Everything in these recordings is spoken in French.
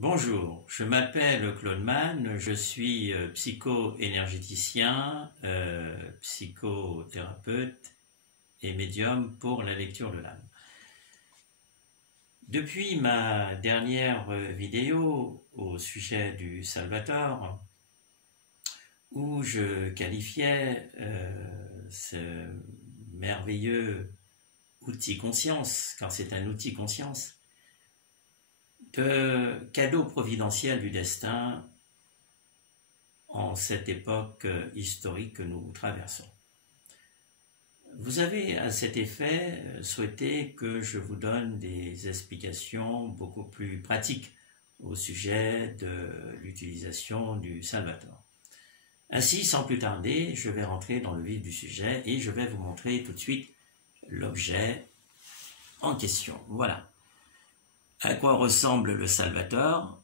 Bonjour, je m'appelle Claude Mann, je suis psycho-énergéticien, psychothérapeute et médium pour la lecture de l'âme. Depuis ma dernière vidéo au sujet du Salvator, où je qualifiais ce merveilleux outil conscience, car c'est un outil conscience, de cadeau providentiel du destin en cette époque historique que nous traversons. Vous avez à cet effet souhaité que je vous donne des explications beaucoup plus pratiques au sujet de l'utilisation du Salvator. Ainsi, sans plus tarder, je vais rentrer dans le vif du sujet et je vais vous montrer tout de suite l'objet en question. Voilà. À quoi ressemble le Salvator?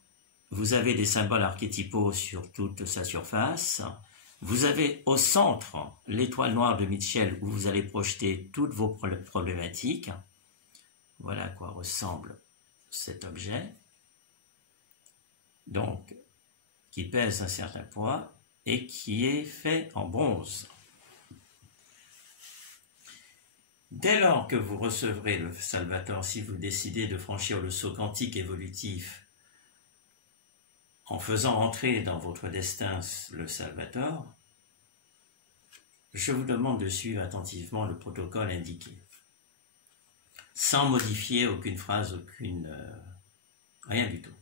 Vous avez des symboles archétypaux sur toute sa surface. Vous avez au centre l'étoile noire de Mitchell où vous allez projeter toutes vos problématiques. Voilà à quoi ressemble cet objet. Donc, qui pèse un certain poids et qui est fait en bronze. Dès lors que vous recevrez le Salvator, si vous décidez de franchir le saut quantique évolutif en faisant entrer dans votre destin le Salvator, je vous demande de suivre attentivement le protocole indiqué, sans modifier aucune phrase, rien du tout.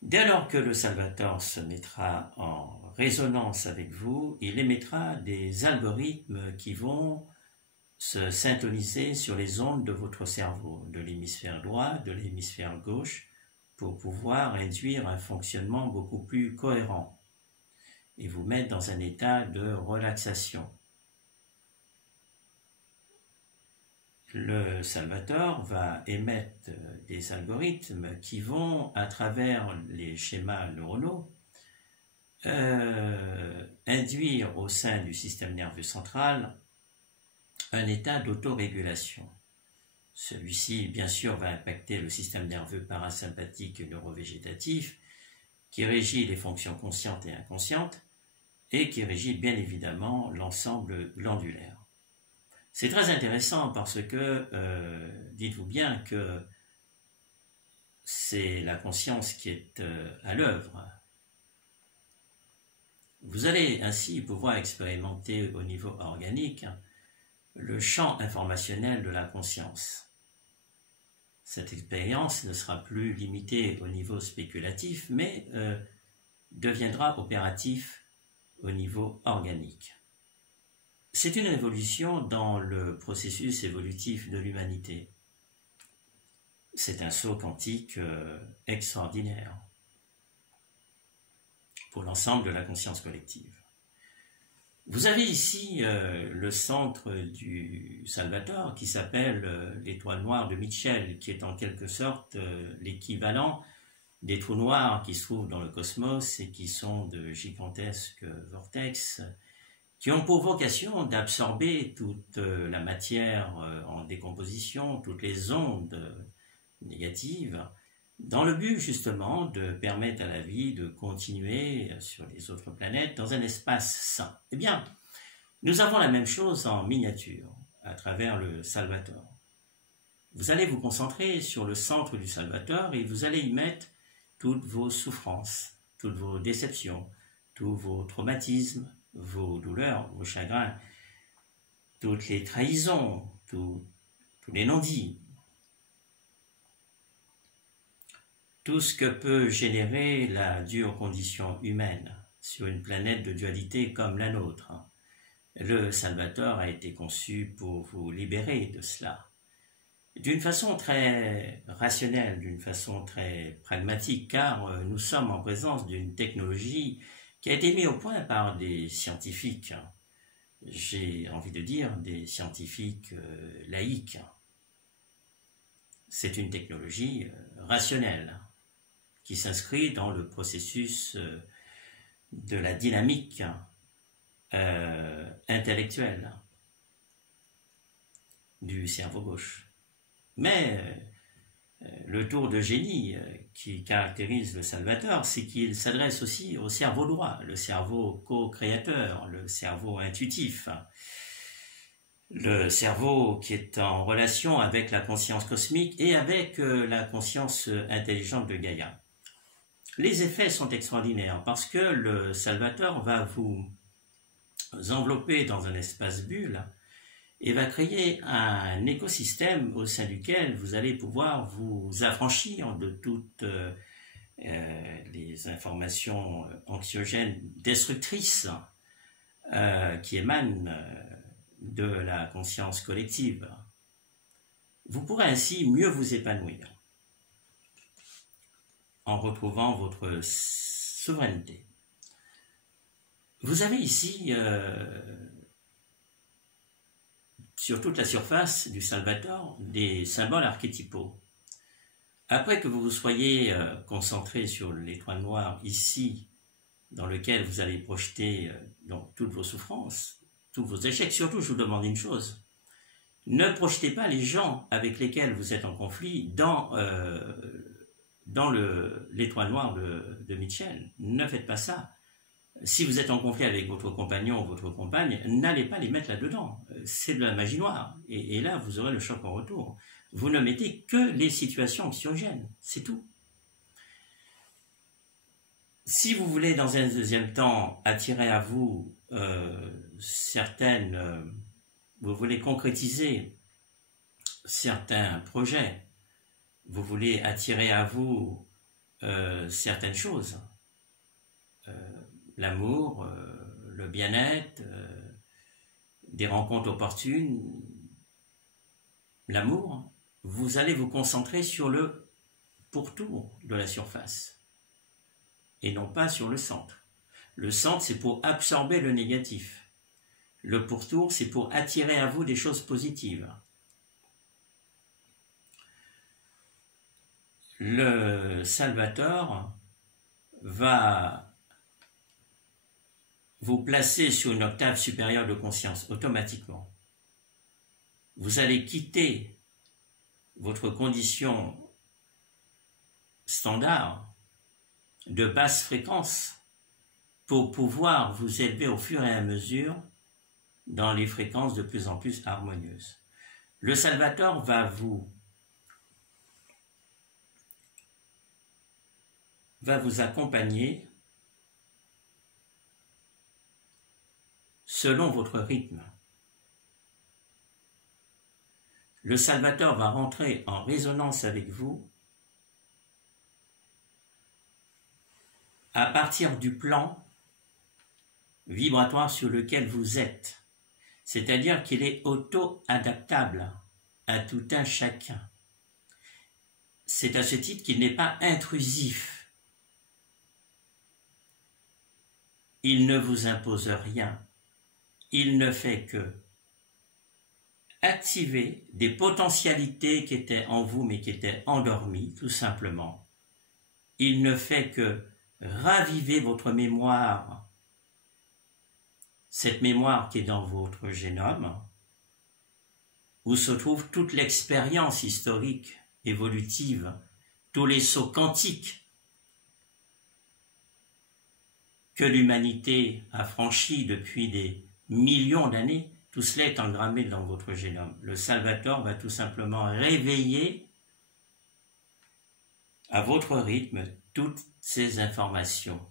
Dès lors que le Salvator se mettra en résonance avec vous, il émettra des algorithmes qui vont se syntoniser sur les ondes de votre cerveau, de l'hémisphère droit, de l'hémisphère gauche, pour pouvoir induire un fonctionnement beaucoup plus cohérent et vous mettre dans un état de relaxation. Le Salvator va émettre des algorithmes qui vont, à travers les schémas neuronaux, induire au sein du système nerveux central un état d'autorégulation. Celui-ci, bien sûr, va impacter le système nerveux parasympathique et neurovégétatif, qui régit les fonctions conscientes et inconscientes, et qui régit bien évidemment l'ensemble glandulaire. C'est très intéressant parce que, dites-vous bien que c'est la conscience qui est à l'œuvre. Vous allez ainsi pouvoir expérimenter au niveau organique le champ informationnel de la conscience. Cette expérience ne sera plus limitée au niveau spéculatif, mais deviendra opératif au niveau organique. C'est une évolution dans le processus évolutif de l'humanité. C'est un saut quantique extraordinaire pour l'ensemble de la conscience collective. Vous avez ici le centre du Salvator qui s'appelle l'étoile noire de Mitchell, qui est en quelque sorte l'équivalent des trous noirs qui se trouvent dans le cosmos et qui sont de gigantesques vortex, qui ont pour vocation d'absorber toute la matière en décomposition, toutes les ondes négatives, dans le but justement de permettre à la vie de continuer sur les autres planètes dans un espace sain. Eh bien, nous avons la même chose en miniature, à travers le Salvator. Vous allez vous concentrer sur le centre du Salvator et vous allez y mettre toutes vos souffrances, toutes vos déceptions, tous vos traumatismes, vos douleurs, vos chagrins, toutes les trahisons, tous les non-dits, tout ce que peut générer la dure condition humaine sur une planète de dualité comme la nôtre. Le Salvator a été conçu pour vous libérer de cela. D'une façon très rationnelle, d'une façon très pragmatique, car nous sommes en présence d'une technologie qui a été mise au point par des scientifiques. J'ai envie de dire des scientifiques laïques. C'est une technologie rationnelle, qui s'inscrit dans le processus de la dynamique intellectuelle du cerveau gauche. Mais le tour de génie qui caractérise le Salvator, c'est qu'il s'adresse aussi au cerveau droit, le cerveau co-créateur, le cerveau intuitif, le cerveau qui est en relation avec la conscience cosmique et avec la conscience intelligente de Gaïa. Les effets sont extraordinaires parce que le Salvator va vous envelopper dans un espace bulle et va créer un écosystème au sein duquel vous allez pouvoir vous affranchir de toutes les informations anxiogènes destructrices qui émanent de la conscience collective. Vous pourrez ainsi mieux vous épanouir en retrouvant votre souveraineté. Vous avez ici, sur toute la surface du Salvator, des symboles archétypaux. Après que vous vous soyez concentré sur l'étoile noire ici, dans lequel vous allez projeter donc, toutes vos souffrances, tous vos échecs, surtout je vous demande une chose, ne projetez pas les gens avec lesquels vous êtes en conflit dans l'étoile noire de Mitchell. Ne faites pas ça. Si vous êtes en conflit avec votre compagnon ou votre compagne, n'allez pas les mettre là-dedans. C'est de la magie noire. Et là, vous aurez le choc en retour. Vous ne mettez que les situations anxiogènes. C'est tout. Si vous voulez, dans un deuxième temps, attirer à vous vous voulez concrétiser certains projets, vous voulez attirer à vous certaines choses, l'amour, le bien-être, des rencontres opportunes, l'amour, vous allez vous concentrer sur le pourtour de la surface et non pas sur le centre. Le centre, c'est pour absorber le négatif. Le pourtour, c'est pour attirer à vous des choses positives. Le Salvator va vous placer sur une octave supérieure de conscience automatiquement. Vous allez quitter votre condition standard de basse fréquence pour pouvoir vous élever au fur et à mesure dans les fréquences de plus en plus harmonieuses. Le Salvator va vous accompagner selon votre rythme. Le Salvator va rentrer en résonance avec vous à partir du plan vibratoire sur lequel vous êtes. C'est-à-dire qu'il est auto-adaptable à tout un chacun. C'est à ce titre qu'il n'est pas intrusif. Il ne vous impose rien. Il ne fait que activer des potentialités qui étaient en vous mais qui étaient endormies, tout simplement. Il ne fait que raviver votre mémoire, cette mémoire qui est dans votre génome, où se trouve toute l'expérience historique, évolutive, tous les sauts quantiques que l'humanité a franchis depuis des millions d'années. Tout cela est engrammé dans votre génome. Le Salvator va tout simplement réveiller à votre rythme toutes ces informations.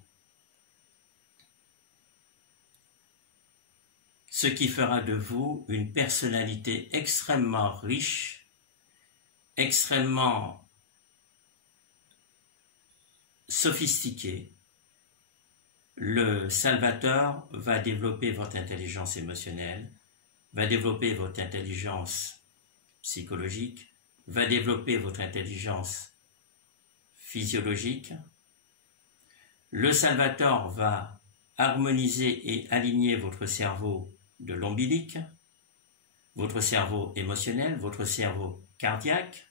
Ce qui fera de vous une personnalité extrêmement riche, extrêmement sophistiquée. Le Salvator va développer votre intelligence émotionnelle, va développer votre intelligence psychologique, va développer votre intelligence physiologique. Le Salvator va harmoniser et aligner votre cerveau de l'ombilique, votre cerveau émotionnel, votre cerveau cardiaque,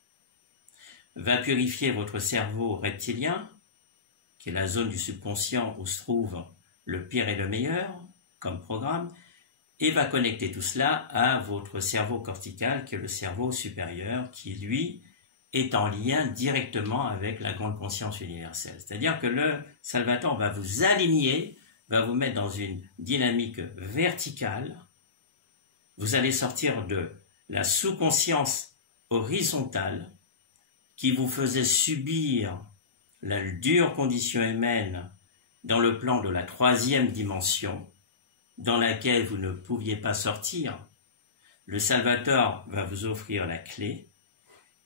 va purifier votre cerveau reptilien, qui est la zone du subconscient où se trouve le pire et le meilleur comme programme, et va connecter tout cela à votre cerveau cortical, qui est le cerveau supérieur, qui lui est en lien directement avec la grande conscience universelle. C'est-à-dire que le Salvator va vous aligner, va vous mettre dans une dynamique verticale. Vous allez sortir de la sous-conscience horizontale qui vous faisait subir la dure condition humaine dans le plan de la 3e dimension, dans laquelle vous ne pouviez pas sortir. Le Salvator va vous offrir la clé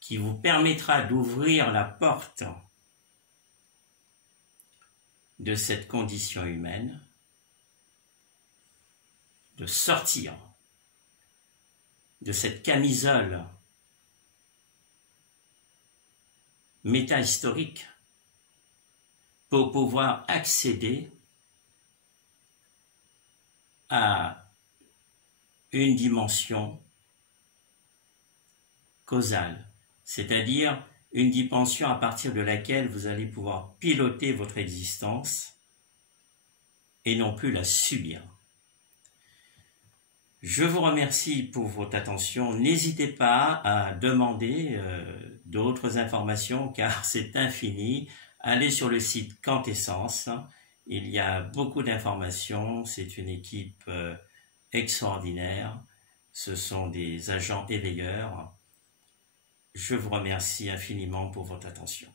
qui vous permettra d'ouvrir la porte de cette condition humaine, de sortir de cette camisole métahistorique pour pouvoir accéder à une dimension causale, c'est-à-dire une dimension à partir de laquelle vous allez pouvoir piloter votre existence et non plus la subir. Je vous remercie pour votre attention. N'hésitez pas à demander d'autres informations car c'est infini. Allez sur le site Quantessence. Il y a beaucoup d'informations. C'est une équipe extraordinaire. Ce sont des agents éveilleurs. Je vous remercie infiniment pour votre attention.